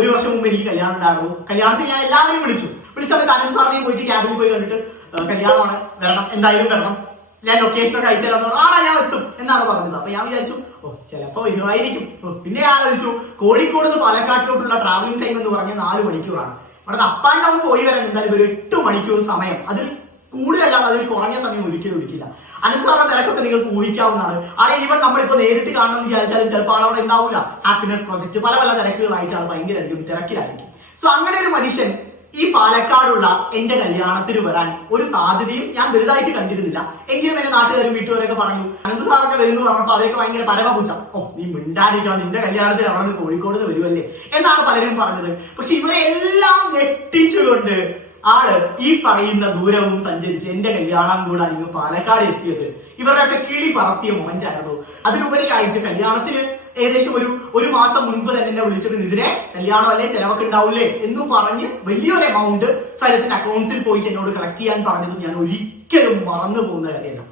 ഒരു വർഷം മുമ്പ് എനിക്ക് കല്യാണം ഉണ്ടായിരുന്നു. കല്യാണത്തിൽ ഞാൻ എല്ലാവരെയും വിളിച്ചു. വിളിച്ച സമയത്ത് അനന്ത് സാറിനെയും പോയിട്ട് ക്യാബിൽ പോയി കണ്ടിട്ട് കല്യാണമാണ്. വരണം. എന്തായാലും വരണം. ഞാൻ ലൊക്കേഷൻ ഒക്കെ അയച്ചു തരാന്ന് ഞാൻ എത്തും. എന്നാണ് പറഞ്ഞത്. അപ്പൊ ഞാൻ വിചാരിച്ചു ഓ ചിലപ്പോ വരുമായിരിക്കും പിന്നെ ഞാൻ ആലോചിച്ചു കോഴിക്കോട് നിന്ന് പാലക്കാട്ടിലോട്ടുള്ള ട്രാവലിംഗ് ടൈം എന്ന് പറഞ്ഞാൽ നാല് മണിക്കൂറാണ്. അവിടെ അപ്പാണ്ടാവും പോയി വരാൻ എന്തായാലും ഒരു എട്ട് മണിക്കൂർ സമയം. അതിൽ കൂടുതലല്ലാതെ അതിൽ കുറഞ്ഞ സമയം ഒരിക്കലും ഒരിക്കില്ല അനുസരണ തിരക്കൊക്കെ നിങ്ങൾക്ക് ഊഹിക്കാവുന്നതാണ്. ആ നമ്മൾ നമ്മളിപ്പോ നേരിട്ട് കാണണമെന്ന് വിചാരിച്ചാലും ചിലപ്പോൾ അവിടെ ഉണ്ടാവില്ല ഹാപ്പിനെസ് പ്രൊജക്ട് പല പല തിരക്കുകളായിട്ടാണ് ഭയങ്കരധികം തിരക്കിലായിരിക്കും. സോ അങ്ങനെ ഒരു മനുഷ്യൻ ഈ പാലക്കാടുള്ള എന്റെ കല്യാണത്തിന് വരാൻ ഒരു സാധ്യതയും ഞാൻ വലുതായിട്ട് കണ്ടിരുന്നില്ല. എങ്കിലും എന്റെ നാട്ടുകാരും വീട്ടുകാരൊക്കെ പറഞ്ഞു അനന്ത് സാറൊക്കെ വരുന്നു പറഞ്ഞപ്പോൾ അവരൊക്കെ ഭയങ്കര പരമപൂച്ച ഓ നീ മിണ്ടാടിക്കണം നിന്റെ കല്യാണത്തിന് അവിടെ നിന്ന് കോഴിക്കോട് നിന്ന് വരുമല്ലേ എന്നാണ് പലരും പറഞ്ഞത്. പക്ഷെ ഇവരെ എല്ലാം ഞെട്ടിച്ചുകൊണ്ട് ആൾ ഈ പറയുന്ന ദൂരവും സഞ്ചരിച്ച് എന്റെ കല്യാണം കൂടെ ഇങ്ങ് പാലക്കാട് എത്തിയത്. ഇവരുടെയൊക്കെ കിളി പറത്തിയ മൊമെന്റ് അതിനുപരി അതിലുപരിയായിട്ട് കല്യാണത്തിന് ഏകദേശം ഒരു ഒരു മാസം മുൻപ് തന്നെ എന്നെ വിളിച്ചിട്ട് ഇതിനെ കല്യാണം അല്ലേ? ചെലവൊക്കെ ഉണ്ടാവില്ലേ എന്ന് പറഞ്ഞ് വലിയൊരു എമൗണ്ട് സൈലത്തിന്റെ അക്കൗണ്ട്സിൽ പോയിട്ട് എന്നോട് കളക്ട് ചെയ്യാൻ പറഞ്ഞത് ഞാൻ ഒരിക്കലും മറന്നു പോകുന്ന കാര്യമല്ല.